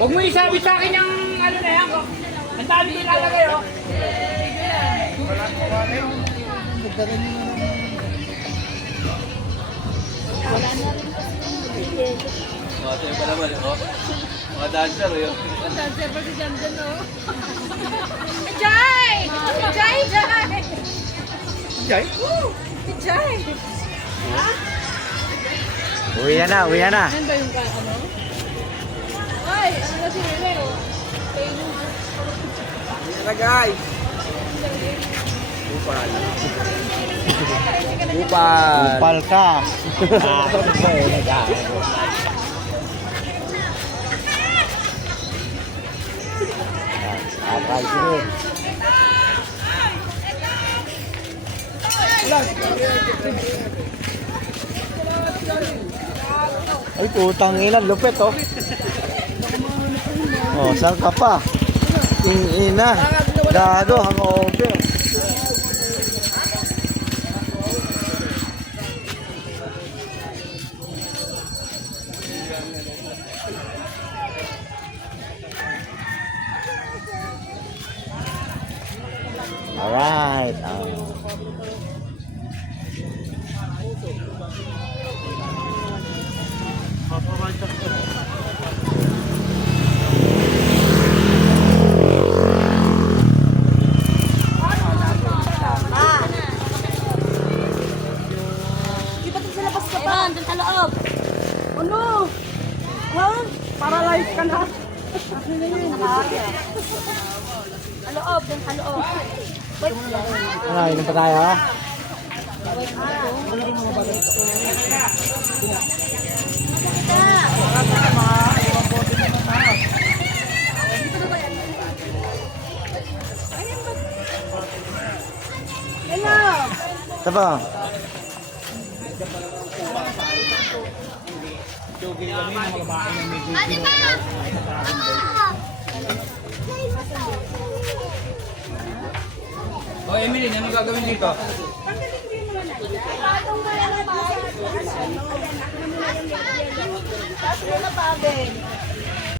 Huwag mo isabi sa akin yung ano na yan. Ang dami ko ilalagay, oh. Mga tayo pa naman, oh. Mga dancer, oh. Dancer pa si Janjan, oh. Jai! Jai! Jai! Jai? Jai! Uwi na, uwi na. Ano ba yung ano? Ay! Ano na si Rene, oh? Yan guys. Upal. Upal. Upal ka. Akay sini. Ay, putang ina, lupit oh. Oh, saan ka pa? Ina. Gago, hangover. Alright. Doon sa loob. Ano? Ha? Paralyze ka na? Sa loob, doon sa loob. Wait. Ano, inom pa tayo? Hello! Ito ba? Ate ba? Oh, Emily, ano gagawin dito? Patong mo lang ang tapos mo na pa, Ben.